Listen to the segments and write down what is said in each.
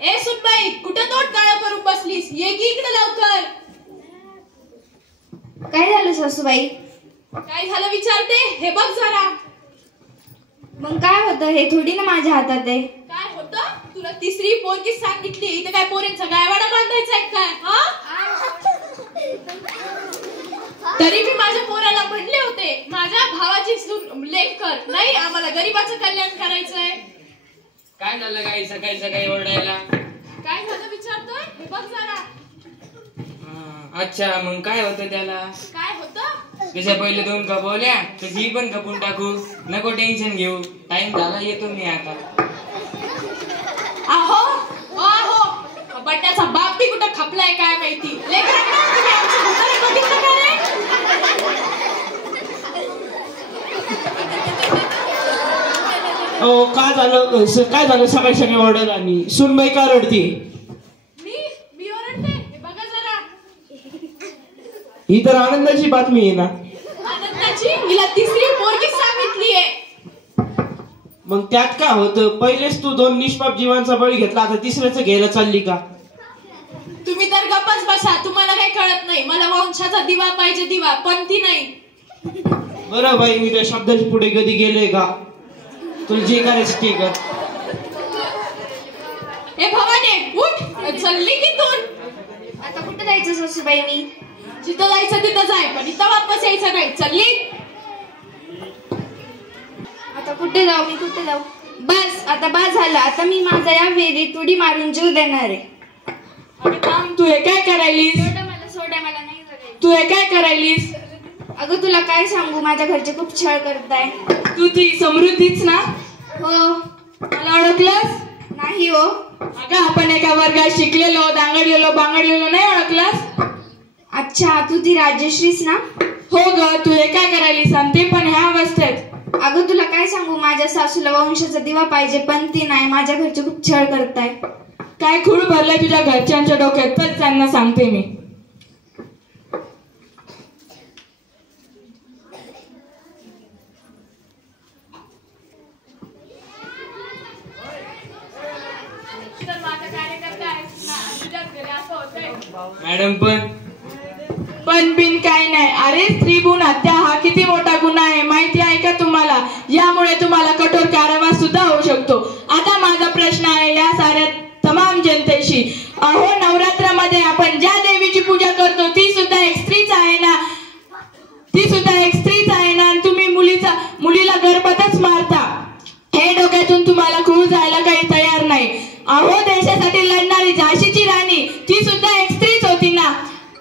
ए सुनबाई, कुठं तोंड काळं करून बसलीस? ये की इकडे लवकर. काय झालं सासूबाई? काय झालं विचारते? हे बघ जरा. मग काय होतं? हे थोडी ना माझ्या हातात आहे. काय होतं? तुला तिसरी पोरगी सांगितली. इथं काय पोरींचा गायवाडा बांधायचा काय? हा? तरी मी माझ्या पोराला म्हणले होते, माझ्या भावाची लेख कर. नाही, आम्हाला गरीबाचं कल्याण करायचंय. काय झालं गाई सकाळी सकाळी ओरडायला? काय झालं विचारतोय? हे बघ जरा. अच्छा, मग काय होतं त्याला? काय होतं? त्याच्या पहिले 2 कपवल्या, तशी पण कपून टाकू. नको टेन्शन घेऊ, टाइम झाला, येतो मी आता. आहो आहो, बट्ट्याचा बाप बी कुठं खपलाय काय माहिती. लेकरांना तुम्ही आमची भुतारे बघितलं का रे? काय झालं सकाळी सकाळी ओरडायला? मी सुनबाई का रडती? मी ओरडते? हे बघा जरा. ही तर आनंदाची बातमी आहे ना. आनंदाची? हिला तिसरी पोरगी सांगितलीये. मग त्यात काय होतं? पहिलेच तू 2 निष्पाप जीवांचा बळी घेतला, आता तिसऱ्याचं घ्यायला चालली का? तुम्ही तर गप्पच बसा, तुम्हाला काही कळत नाही. मला वंशाचा दिवा पाहिजे, दिवा, पण ती नाही. बरं बाई, मी त्या शब्दाच्या पुढे कधी गेले का? तुला जे करायचं ते कर. हे भवाने, उठ, चलली की तू? आता कुठं जायचं सासूबाई? मी जिथं जायचं तिथं जाय, पण इथं वापस यायचं नाही. चलली? आता कुठे जाऊ? मी कुठे जाऊ? बस, आता बस झालं. आता मी माझा या विहिरीत उडी मारून जीव देणार आहे. अगं थांब, तू हे काय करायलीस? सोडा मला नाही जगायचं. तू हे काय करायलीस? अगं तुला काय सांगू, माझ्या घरचे खूप छळ करताय. तू ती समृद्धीच ना? हो. मला ओळखलंस? नाही हो. अगं आपण एका वर्गात शिकलेलो, दांगडलेलो बांगडलेलो, नाही ओळखलास? अच्छा, तू ती राजश्रीच ना? हो ग, तू हे काय करायलीस? आणि ते पण ह्या अवस्थेत. अगं तुला काय सांगू, माझ्या सासूला वंशाचा दिवा पाहिजे, पण ती नाही. माझ्या घरचे खूप छळ करताय. काय खूळ भरलंय तुझ्या घरच्यांच्या डोक्यात? पण त्यांना सांगते मी. मॅडम पण बिन काय नाही. अरे, स्त्रीभ्रूण हत्या हा किती मोठा गुन्हा आहे माहिती आहे का तुम्हाला? यामुळे तुम्हाला कठोर कारवाई सुद्धा होऊ शकतो. आता माझा प्रश्न आहे या साऱ्या तमाम जनतेशी. अहो, नवरात्रामध्ये आपण ज्या देवीची पूजा करतो ती सुद्धा एक स्त्रीच आहे ना? ती सुद्धा एक स्त्रीच आहे ना? तुम्ही मुलीला गर्भातच मारता. हे डोक्यातून तुम्हाला खूळ जायला काही तयार नाही. अहो, देशासाठी लढणारी झाशीची राणी ती सुद्धा एक स्त्रीच होती ना?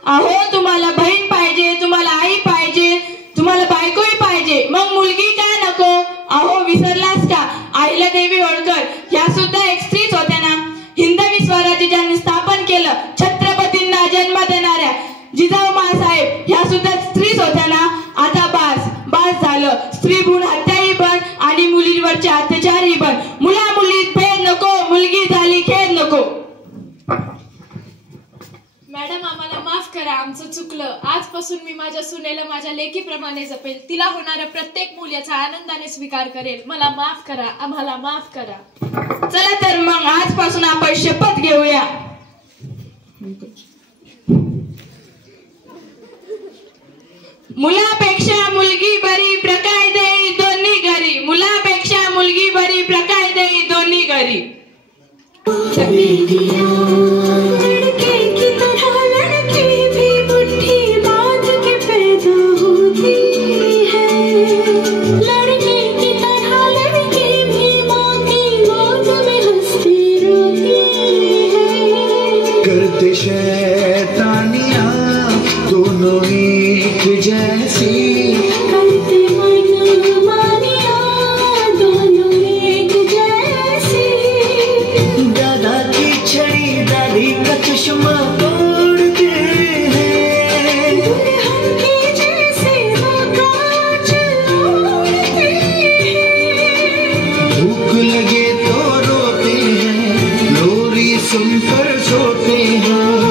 अहो, तुम्हाला बहीण पाहिजे, तुम्हाला आई पाहिजे, तुम्हाला बायकोही पाहिजे, मग मुलगी काय नको? अहो, विसरलास का? अहिल्यादेवी होळकर ह्या सुद्धा एक स्त्रीच होत्या ना? हिंदवी स्वराज्य ज्यांनी स्थापन केलं, छत्रपतींना जन्म देणाऱ्या जिजाऊ माँसाहेब ह्या सुद्धा स्त्रीच होत्या ना? आता बास झालं. स्त्रीभ्रूण हत्याही बंद आणि मुलींवरचे अत्याचारही बंद. मुला मुलीत भेद नको, मुलगी झाली खेद नको. मॅडम, आम्हाला माफ करा, आमचं चुकलं. आजपासून मी माझ्या सुनेला माझ्या लेकीप्रमाणे जपेल. तिला होणारा प्रत्येक मूल याचा आनंदाने स्वीकार करेल. मला माफ करा, आम्हाला माफ करा. चला तर मग आजपासून आपण शपथ घेऊया. मुलापेक्षा मुलगी बरी, प्रकाश देई दोन्ही घरी. मुलापेक्षा मुलगी बरी, प्रकाश देई दोन्ही घरी. सुनकर सोते हैं।